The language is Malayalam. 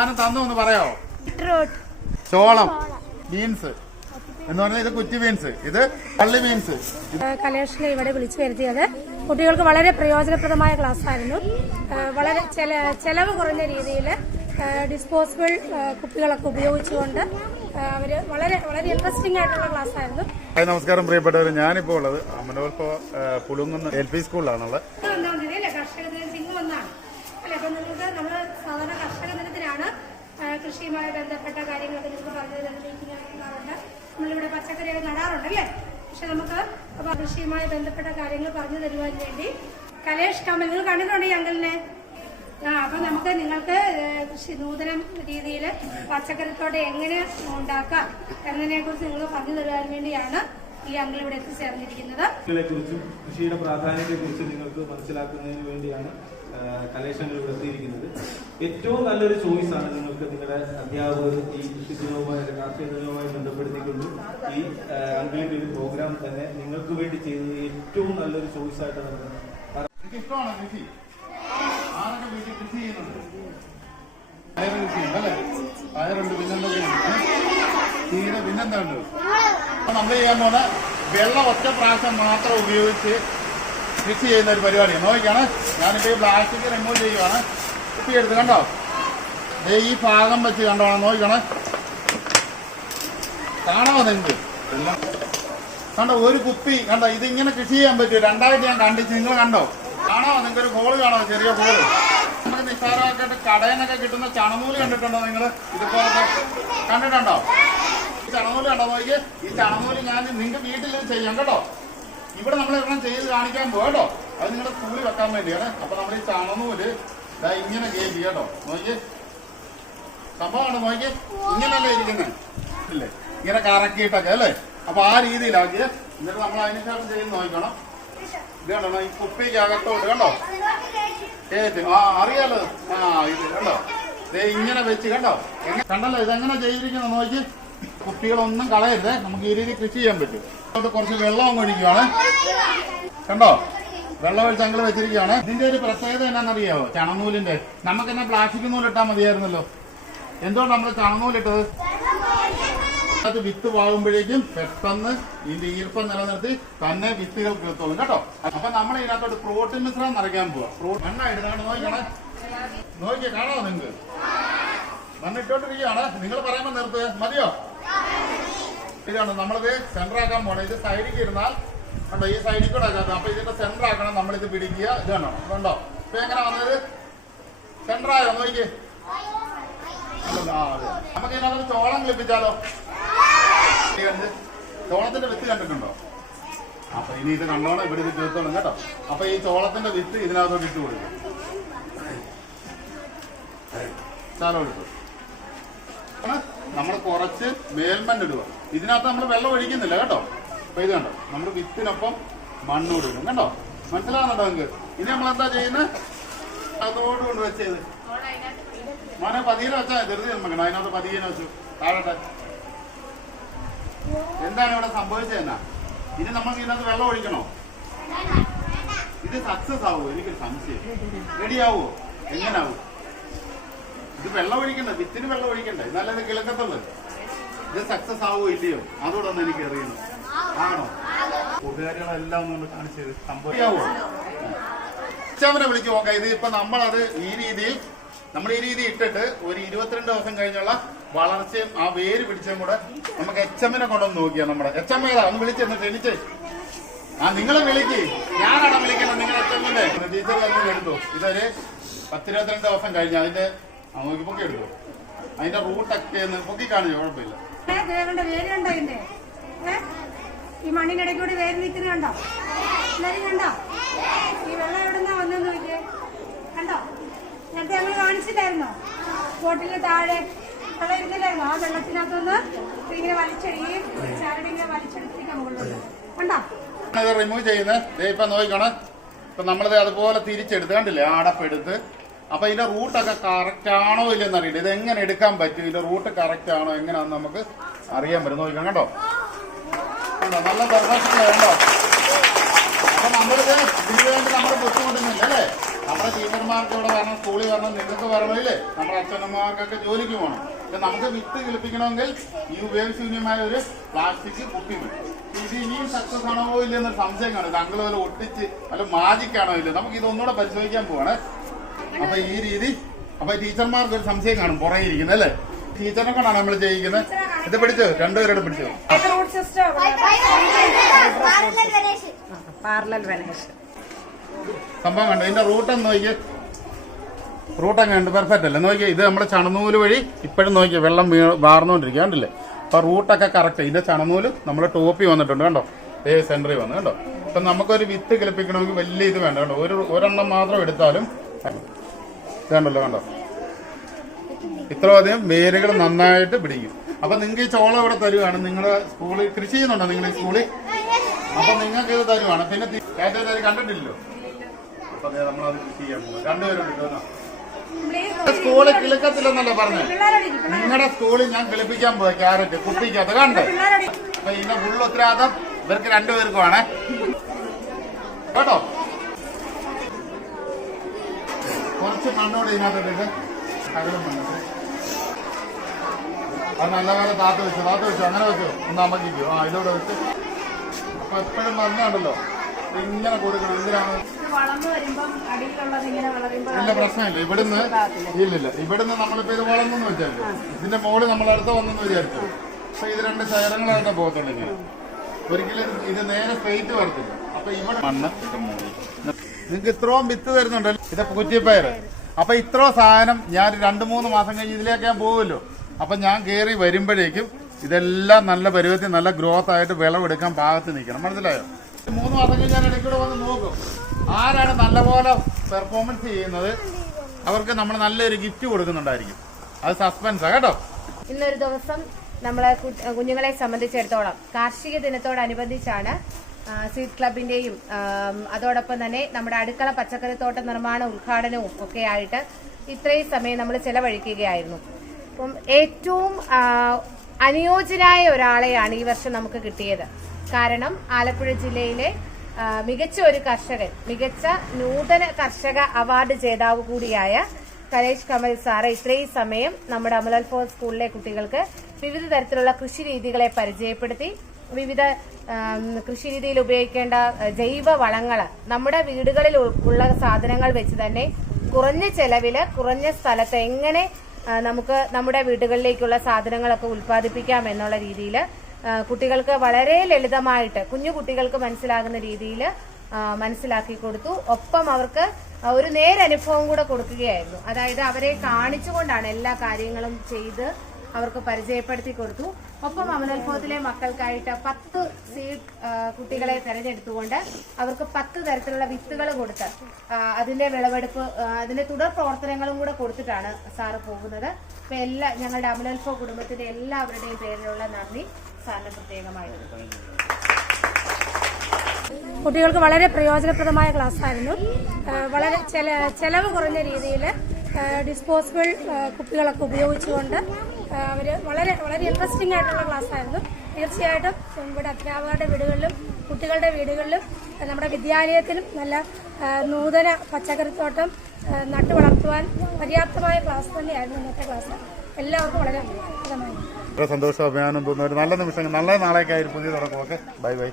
സാധനം തന്നു എന്ന് പറയാമോ ചോളം ബീൻസ്. എന്ന് പറഞ്ഞാൽ ഇത് കുറ്റി ബീൻസ്. ഇത് പള്ളി ബീൻസ്. കലേഷനെ ഇവിടെ വിളിച്ചു വരുത്തിയത്. കുട്ടികൾക്ക് വളരെ പ്രയോജനപ്രദമായ ക്ലാസ് ആയിരുന്നു വളരെ ചെല- ചെലവ് കുറഞ്ഞ രീതിയിൽ ഡിസ്പോസിബിൾ കുപ്പികളൊക്കെ ഉപയോഗിച്ചുകൊണ്ട് അവർ വളരെ വളരെ ഇൻട്രസ്റ്റിംഗ് ആയിട്ടുള്ള ക്ലാസ് ആയിരുന്നു നമസ്കാരം പ്രിയപ്പെട്ടവർ ഞാനിപ്പോൾ ഉള്ളത് അമനോൽപ്പോ പുളുങ്ങുന്ന എൽ പി സ്കൂളിലാണുള്ളത് ഒന്നാം തീയതി അല്ലേ കർഷക ദിനം ചിങ്ങം ഒന്നാണ് അല്ലെ നമ്മൾ സാധാരണ കർഷക ദിനത്തിനാണ് കൃഷിയുമായി ബന്ധപ്പെട്ട കാര്യങ്ങളൊക്കെ നിങ്ങൾക്ക് പറഞ്ഞു നടത്താറുണ്ട് നമ്മളിവിടെ പച്ചക്കറിയൊക്കെ നടാറുണ്ട് അല്ലേ? പക്ഷെ നമുക്ക് കൃഷിയുമായി ബന്ധപ്പെട്ട കാര്യങ്ങൾ പറഞ്ഞു തരുവാൻ വേണ്ടി കലേഷ് കമൽ നിങ്ങൾ കണ്ടിട്ടുണ്ട് ഈ അങ്കലിനെ? ആ അപ്പൊ നമുക്ക് നിങ്ങൾക്ക് കൃഷി നൂതന രീതിയിൽ പച്ചക്കറിത്തോടെ എങ്ങനെ ഉണ്ടാക്കാം എന്നതിനെ കുറിച്ച് നിങ്ങൾ പറഞ്ഞു തരുവാൻ വേണ്ടിയാണ് ഈ അങ്കിൾ ഇവിടെ എത്തിച്ചേർന്നിരിക്കുന്നത്. കൃഷിയുടെ പ്രാധാന്യത്തെ കുറിച്ച് നിങ്ങൾക്ക് മനസ്സിലാക്കുന്നതിന് വേണ്ടിയാണ് ആ, നിർത്തിയിരിക്കുന്നത് ഏറ്റവും നല്ലൊരു ചോയ്സ് ആണ് നിങ്ങൾക്ക് നിങ്ങളുടെ അധ്യാപകർ ഈ കൃഷി ദിനവുമായി അല്ലെങ്കിൽ കാർഷിക ദിനവുമായി ബന്ധപ്പെടുത്തിക്കൊണ്ട് ഈ അങ്കിളിന്റെ ഒരു പ്രോഗ്രാം തന്നെ നിങ്ങൾക്ക് വേണ്ടി ചെയ്തത് ഏറ്റവും നല്ലൊരു ചോയ്സ് ആയിട്ട് നമുക്ക് എനിക്ക് തീരെ പിന്നെന്താ ഉണ്ട്? അപ്പൊ നമ്മൾ ചെയ്യാൻ പോണ വെള്ളം ഒറ്റ പ്രാവശ്യം മാത്രം ഉപയോഗിച്ച് കൃഷി ചെയ്യുന്ന ഒരു പരിപാടിയാണ് നോക്കിക്കാണ്. ഞാനിപ്പോ ഈ പ്ലാസ്റ്റിക് റിമൂവ് ചെയ്യുവാണ്. കുപ്പി എടുത്ത് കണ്ടോ? ദേ ഈ ഭാഗം വെച്ച് കണ്ടോ നോക്കിയാണ് കാണാമോ നിങ്ങൾക്ക്? കണ്ടോ ഒരു കുപ്പി. കണ്ടോ ഇതിങ്ങനെ കൃഷി ചെയ്യാൻ പറ്റും രണ്ടായിട്ട് ഞാൻ കണ്ടിച്ച്. നിങ്ങൾ കണ്ടോ? കാണാമോ നിങ്ങൾക്ക് ഒരു ഹോൾ കാണോ ചെറിയ ഹോൾ നമുക്ക് നിസ്സാരമാക്കിയിട്ട് കടയിൽ നിന്നൊക്കെ കിട്ടുന്ന ചണനൂൽ കണ്ടിട്ടുണ്ടോ നിങ്ങൾ ഇതുപോലത്തെ കണ്ടിട്ടുണ്ടോ? ഈ ചണനൂൽ കണ്ടോ നോക്കിയേ ഈ ചണനൂൽ ഞാൻ നിങ്ങൾക്ക് വീട്ടിൽ ചെയ്യാം കേട്ടോ. ഇവിടെ നമ്മൾ എല്ലാം ചെയ്ത് കാണിക്കാൻ പോകും അത് നിങ്ങളുടെ സ്കൂളിൽ വെക്കാൻ വേണ്ടിയാണ്. അപ്പൊ നമ്മൾ ഈ ചണനൂൽ ഇതാ ഇങ്ങനെ കേൾക്കും കേട്ടോ. നോക്കിയേ. സംഭവമാണ് നോക്കിയേ? ഇങ്ങനല്ലേ ഇരിക്കുന്നത് ഇല്ലേ? ഇങ്ങനെ കറക്കിയിട്ടൊക്കെ അല്ലേ? അപ്പൊ ആ രീതിയിലാക്കി എന്നിട്ട് നമ്മൾ അതിനുശേഷം ചെയ്യുന്ന നോക്കണം ഇത് കണ്ടോ? ഈ കുപ്പിക്കകത്തോട്ട് കണ്ടോ? ഏത് ആ അറിയാലോ? ആ ഇത് കണ്ടോ? ഇങ്ങനെ വെച്ച് കണ്ടോ? കണ്ടല്ലോ? ഇതെങ്ങനെ ചെയ്തിരിക്കുന്ന? നോക്കി കുപ്പികളൊന്നും കളയരുത്. നമുക്ക് ഈ രീതി കൃഷി ചെയ്യാൻ പറ്റും. കുറച്ച് വെള്ളം ഒഴിക്കുകയാണ് കണ്ടോ? വെള്ളം ഒഴിച്ച് ഞങ്ങൾ വെച്ചിരിക്കുകയാണ് ഇതിന്റെ ഒരു പ്രത്യേകത എന്നാണെന്നറിയാവോ? ചണനൂലിന്റെ. നമുക്ക് എന്നാ പ്ലാസ്റ്റിക് നൂലിട്ടാൽ മതിയായിരുന്നല്ലോ. എന്തുകൊണ്ട് നമ്മൾ ചണനൂലിട്ടത് അത് വിത്ത് പാകുമ്പോഴേക്കും പെട്ടെന്ന് ഇതിന്റെ ഈർപ്പം നിലനിർത്തി തന്നെ വിത്തുകൾ കിളത്തോളും. കേട്ടോ? അപ്പൊ നമ്മൾ ഇതിനകത്തോട്ട് പ്രോട്ടീൻ മിശ്രം നിറയ്ക്കാൻ പോവാ. പ്രോട്ടീൻ ഇടുന്നതാണ് നോക്കിക്കണേ. നോക്കിയേ കാണാമോ നിങ്ങൾക്ക് മണ്ണിട്ടോണ്ടിരിക്കുകയാണ് നിങ്ങൾ പറയുമ്പോൾ നിർത്ത്. മതിയോ? ഇതാണ് നമ്മളിത് സെന്റർ ആക്കാൻ പോണേ. ഇത് സൈഡിൽ ഇരുന്നാൽ കണ്ടോ ഈ സൈഡിൽ കൂടെ ആക്കാം അപ്പൊ ഇതിന്റെ സെന്റർ ആക്കണം നമ്മളിത് പിടിക്കുക. ഇത് കണ്ടോ? കണ്ടോ ഇപ്പൊ എങ്ങനെ വന്നത്? സെന്റർ ആയോ നോക്കിയേ. നമുക്ക് ഇതിനകത്ത് ചോളം ക്ലിപ്പിച്ചാലോ ചോളത്തിന്റെ വിത്ത് കണ്ടിട്ടുണ്ടോ? അപ്പൊ ഇനി ഇത് കണ്ടോണം ഇവിടെ ഇത് തീർത്തോളും കേട്ടോ. അപ്പൊ ഈ ചോളത്തിന്റെ വിത്ത് ഇതിനകത്തോട്ട് ഇട്ട് കൊടുക്കും. ചാലോ എടുത്തു നമ്മൾ കുറച്ച് മേൽമണ്ണ് ഇടുക. ഇതിനകത്ത് നമ്മൾ വെള്ളം ഒഴിക്കുന്നില്ല കേട്ടോ? അപ്പൊ ഇത് കണ്ടോ? നമ്മൾ വിത്തിനൊപ്പം മണ്ണ് കൊടുക്കണം കേട്ടോ മനസ്സിലാകുന്നുണ്ടോ നിങ്ങൾക്ക്? ഇനി നമ്മൾ എന്താ ചെയ്യുന്നത്? അതോട് കൊണ്ട് വെച്ചത് മോനെ പതിയെ വെച്ചാൽ ധൃതി നമുക്ക് അതിനകത്ത് പതിയെ വെച്ചു. താഴട്ടെ. എന്താണ് ഇവിടെ സംഭവിച്ചതെന്നാ ഇനി നമ്മൾ ഇതിനകത്ത് വെള്ളം ഒഴിക്കണോ? ഇത് സക്സസ് ആവുമോ എനിക്കൊരു സംശയം. റെഡിയാവോ എങ്ങനാവോ? ഇത് വെള്ളം ഒഴിക്കണ്ട വിത്തിന് വെള്ളം ഒഴിക്കണ്ട. എന്നാലേ ഇത് കിളക്കത്തത് ഇത് സക്സസ് ആവോ ഇല്ലയോ? അതോടൊന്നും എനിക്ക് അറിയണം. ആണോ? കൂട്ടുകാരികളെല്ലാം ഒന്ന് കാണിച്ചത് സംഭവിക്കാവോ ഉച്ചവനെ വിളിച്ചു നോക്കാം ഇത് ഇപ്പൊ നമ്മളത് ഈ രീതിയിൽ നമ്മൾ ഈ രീതി ഇട്ടിട്ട് ഒരു ഇരുപത്തിരണ്ട് ദിവസം കഴിഞ്ഞുള്ള വളർച്ചയും ആ വേര് പിടിച്ചതും കൂടെ നമുക്ക് എച്ചമ്മനെ കൊണ്ടൊന്ന് നോക്കിയാ നമ്മുടെ എച്ചമ്മ ഏതാ? ഒന്ന് എന്നിട്ട് ക്ഷണിച്ച്. ആ നിങ്ങളെ വിളിക്ക്. ഞാനാണ് വിളിക്കുന്നത്? നിങ്ങളെ എച്ചമ്മന്റെ ടീച്ചർ തന്നെ എടുത്തു ഇതൊരു പത്തിരുപത്തിരണ്ട് ദിവസം കഴിഞ്ഞ അതിന്റെ ആ നോക്കി പൊക്കി എടുത്തു. അതിന്റെ റൂട്ടൊക്കെ ഒന്ന് പൊക്കി കാണിച്ചു കുഴപ്പമില്ല? ഈ മണ്ണിനിടയ്ക്ക് കൂടി വേര് നിൽക്കുന്ന കണ്ടോ? എല്ലാരും കണ്ടോ? ഈ വെള്ളം എവിടുന്നാ വന്നെന്ന് ചോദിക്കേ കണ്ടോ? നേരത്തെ ഞങ്ങൾ കാണിച്ചില്ലായിരുന്നോ? ബോട്ടിൽ താഴെ വെള്ളം ഇരുന്നില്ലായിരുന്നു ആ വെള്ളത്തിനകത്തുനിന്ന് ഇങ്ങനെ വലിച്ചെടുക്കുകയും ചരട് ഇങ്ങനെ വലിച്ചെടുത്തിരിക്കാൻ മുകളിലുണ്ട് കണ്ടോ? റിമൂവ് ചെയ്യുന്നത് ഇപ്പൊ നോക്കണം ഇപ്പൊ നമ്മളിത് അതുപോലെ തിരിച്ചെടുത്ത് കണ്ടില്ലേ? അടപ്പെടുത്ത് അപ്പൊ ഇതിന്റെ റൂട്ടൊക്കെ കറക്റ്റ് ആണോ ഇല്ലെന്ന് അറിയില്ല. ഇത് എങ്ങനെ എടുക്കാൻ പറ്റും? ഇതിന്റെ റൂട്ട് കറക്റ്റ് ആണോ? എങ്ങനെയാണെന്ന് നമുക്ക് അറിയാൻ പറ്റും. നോക്കണം കേട്ടോ കണ്ടോ? നല്ല പ്രൊഫഷണൽ വേണ്ടോ അപ്പൊ നമ്മളിത് ഇതിനു വേണ്ടി നമ്മൾ ബുദ്ധിമുട്ടുന്നില്ല അല്ലേ? നമ്മുടെ ടീച്ചർമാർക്ക് ഇവിടെ വരണം സ്കൂളിൽ വരണം നിങ്ങൾക്ക് വരണമില്ലേ നമ്മുടെ അച്ഛനമ്മമാർക്കൊക്കെ ജോലിക്ക് പോകണം. പക്ഷെ നമുക്ക് വിത്ത് കിളിപ്പിക്കണമെങ്കിൽ ഈ ഉപയോഗശൂന്യമായ ഒരു പ്ലാസ്റ്റിക് കുപ്പി വേണം ഇത് ഇനിയും സക്സസ് ആണോ ഇല്ലെന്നൊരു സംശയം കാണും താങ്കൾ വല്ല ഒട്ടിച്ച് വല്ല മാജിക്കാണോ ഇല്ല? നമുക്ക് ഇതൊന്നുകൂടെ പരിശോധിക്കാൻ പോവാണ്. അപ്പൊ ഈ രീതി അപ്പൊ ടീച്ചർമാർക്ക് ഒരു സംശയം കാണും പുറകെ ഇരിക്കുന്നത് അല്ലേ? ടീച്ചറിനെ കൊണ്ടാണ് നമ്മൾ ചെയ്യിക്കുന്നത്. ഇത് പിടിച്ചോ? രണ്ടുപേരോട് പിടിച്ചോ? സംഭവം കണ്ടു? ഇതിന്റെ റൂട്ട് ഒന്ന് നോക്കിയേ. റൂട്ട് അങ്ങ് ഉണ്ട് പെർഫെക്റ്റ് അല്ലേ? നോക്കിയേ ഇത് നമ്മുടെ ചണനൂൽ വഴി ഇപ്പോഴും നോക്കിയേ വെള്ളം വീ വാർന്നുകൊണ്ടിരിക്കുക കണ്ടില്ലേ? അപ്പൊ റൂട്ടൊക്കെ കറക്റ്റ് ഇതിന്റെ ചണനൂൽ നമ്മുടെ ടോപ്പി വന്നിട്ടുണ്ട് കണ്ടോ? ഏ സെന്ററിൽ വന്നു കണ്ടോ? അപ്പൊ നമുക്കൊരു വിത്ത് കിളിപ്പിക്കണമെങ്കിൽ വലിയ ഇത് വേണ്ട കേട്ടോ ഒരു ഒരെണ്ണം മാത്രം എടുത്താലും ഇത് കണ്ടോ? ഇത്ര ഇത്രയധികം വേരുകൾ നന്നായിട്ട് പിടിക്കും. അപ്പൊ നിങ്ങൾക്ക് ഈ ചോളം ഇവിടെ തരുവാണ്. നിങ്ങളുടെ സ്കൂളിൽ കൃഷി ചെയ്യുന്നുണ്ടോ? നിങ്ങൾ ഈ സ്കൂളിൽ? അപ്പൊ നിങ്ങൾക്ക് ഇത് തരുവാണ്. പിന്നെ ചേട്ടൻ കണ്ടിട്ടില്ലല്ലോ? അപ്പൊ നമ്മളത് സ്കൂളിൽ കിളുക്കത്തില്ലെന്നല്ലേ പറഞ്ഞേ? നിങ്ങളുടെ സ്കൂളിൽ ഞാൻ കിളിപ്പിക്കാൻ പോയ ക്യാരറ്റ് കുപ്പിക്കകത്ത്. കണ്ട്? അപ്പൊ ഇതിന്റെ ഫുള്ള് ഉത്തരവാദിത്തം ഇവർക്ക് രണ്ടുപേർക്കുമാണ് കേട്ടോ? കുറച്ച് മണ്ണോട് ഇതിനകത്തിട്ടിട്ട് കടലും മണ്ണിട്ട് അത് നല്ല കാലം താത്ത് വെച്ചു താത്ത് വെച്ചു അങ്ങനെ വെച്ചു. ഒന്ന് അമ്മക്കിക്കോ ആ ഇതോടെ വെച്ച്. അപ്പൊ എപ്പോഴും മണ്ണുണ്ടല്ലോ ഇങ്ങനെ കൊടുക്കണം എന്തിനാണ്? ഇല്ല പ്രശ്നമില്ല. ഇവിടുന്ന് ഇല്ലില്ല. ഇവിടുന്ന് നമ്മളിപ്പോ ഇത് വളർന്നു വെച്ചാൽ ഇതിന്റെ മോൾ നമ്മൾ അടുത്ത് വന്നെന്ന് വിചാരിച്ചു അപ്പൊ ഇത് രണ്ട് ചേരങ്ങളായിട്ടാണ് പോകത്തുണ്ടെങ്കിൽ ഒരിക്കലും ഇത് നേരെ സ്ട്രെയിറ്റ് വരത്തില്ല. അപ്പൊ ഇവിടെ മണ്ണ് നിങ്ങൾക്ക് ഇത്രയും വിത്ത് തരുന്നുണ്ടല്ലോ. ഇത് കുറ്റിപ്പയർ. അപ്പൊ ഇത്ര സാധനം ഞാൻ രണ്ടു മൂന്ന് മാസം കഴിഞ്ഞ് ഇതിലേക്ക് ഞാൻ പോകുമല്ലോ അപ്പൊ ഞാൻ കയറി വരുമ്പോഴേക്കും ഇതെല്ലാം നല്ല പരുവത്തിൽ നല്ല ഗ്രോത്ത് ആയിട്ട് വിളവെടുക്കാൻ പാകത്ത് നിൽക്കണം. മനസ്സിലായോ? മൂന്ന് മാസം കഴിഞ്ഞ് ഞാൻ ഇടയ്ക്കൂടെ വന്ന് നോക്കും. ആരാണ് നല്ലപോലെ പെർഫോമൻസ് ചെയ്യുന്നത്? അവർക്ക് നമ്മൾ നല്ലൊരു ഗിഫ്റ്റ് കൊടുക്കുന്നുണ്ടായിരിക്കും. അത് സസ്പെൻസാ കേട്ടോ? ഇന്നൊരു ദിവസം നമ്മളെ കുഞ്ഞുങ്ങളെ സംബന്ധിച്ചിടത്തോളം കാർഷിക ദിനത്തോടനുബന്ധിച്ചാണ് സീഡ് ക്ലബിന്റെയും അതോടൊപ്പം തന്നെ നമ്മുടെ അടുക്കള പച്ചക്കറിത്തോട്ട നിർമ്മാണ ഉദ്ഘാടനവും ഒക്കെ ആയിട്ട് ഇത്രയും സമയം നമ്മൾ ചെലവഴിക്കുകയായിരുന്നു. അപ്പം ഏറ്റവും അനുയോജ്യനായ ഒരാളെയാണ് ഈ വർഷം നമുക്ക് കിട്ടിയത്. കാരണം ആലപ്പുഴ ജില്ലയിലെ മികച്ച ഒരു കർഷകൻ മികച്ച നൂതന കർഷക അവാർഡ് ജേതാവ് കൂടിയായ കലേഷ് കമൽ സാറ് ഇത്രയും സമയം നമ്മുടെ അമലൽഫോർ സ്കൂളിലെ കുട്ടികൾക്ക് വിവിധ തരത്തിലുള്ള കൃഷി രീതികളെ പരിചയപ്പെടുത്തി വിവിധ കൃഷി രീതിയിൽ ഉപയോഗിക്കേണ്ട ജൈവ വളങ്ങൾ നമ്മുടെ വീടുകളിൽ ഉള്ള സാധനങ്ങൾ വെച്ച് തന്നെ കുറഞ്ഞ ചെലവിൽ കുറഞ്ഞ സ്ഥലത്ത് എങ്ങനെ നമുക്ക് നമ്മുടെ വീടുകളിലേക്കുള്ള സാധനങ്ങളൊക്കെ ഉൽപ്പാദിപ്പിക്കാം എന്നുള്ള രീതിയിൽ കുട്ടികൾക്ക് വളരെ ലളിതമായിട്ട് കുഞ്ഞു കുട്ടികൾക്ക് മനസ്സിലാകുന്ന രീതിയിൽ മനസ്സിലാക്കി കൊടുത്തു. ഒപ്പം അവർക്ക് ഒരു നേരനുഭവം കൂടെ കൊടുക്കുകയായിരുന്നു. അതായത് അവരെ കാണിച്ചുകൊണ്ടാണ് എല്ലാ കാര്യങ്ങളും ചെയ്ത് അവർക്ക് പരിചയപ്പെടുത്തി കൊടുത്തു. ഒപ്പം അമലോത്ഭവത്തിലെ മക്കൾക്കായിട്ട് പത്ത് സീഡ് കുട്ടികളെ തെരഞ്ഞെടുത്തുകൊണ്ട് അവർക്ക് പത്ത് തരത്തിലുള്ള വിത്തുകൾ കൊടുത്ത് അതിന്റെ വിളവെടുപ്പ് അതിന്റെ തുടർ പ്രവർത്തനങ്ങളും കൂടെ കൊടുത്തിട്ടാണ് സാറ് പോകുന്നത്. അപ്പൊ എല്ലാ ഞങ്ങളുടെ അമലോത്ഭവ കുടുംബത്തിന്റെ എല്ലാവരുടെയും പേരിലുള്ള നന്ദി സാറിന് പ്രത്യേകമായി. കുട്ടികൾക്ക് വളരെ പ്രയോജനപ്രദമായ ക്ലാസ് ആയിരുന്നു വളരെ ചെല ചെലവ് കുറഞ്ഞ രീതിയിൽ ഡിസ്പോസിബിൾ കുപ്പികളൊക്കെ ഉപയോഗിച്ചുകൊണ്ട് അവർ വളരെ വളരെ ഇൻട്രസ്റ്റിംഗ് ആയിട്ടുള്ള ക്ലാസ് ആയിരുന്നു. തീർച്ചയായിട്ടും ഇവിടെ അധ്യാപകരുടെ വീടുകളിലും കുട്ടികളുടെ വീടുകളിലും നമ്മുടെ വിദ്യാലയത്തിലും നല്ല നൂതന പച്ചക്കറിത്തോട്ടം നട്ടു വളർത്തുവാൻ പര്യാപ്തമായ ക്ലാസ് തന്നെയായിരുന്നു ഇന്നത്തെ ക്ലാസ് എല്ലാവർക്കും വളരെ സന്തോഷം അഭിമാനം തോന്നുന്നു. നല്ല നിമിഷങ്ങൾ നല്ല നാളേക്കായി പുതിയ തുടക്കമൊക്കെ ബൈ ബൈ.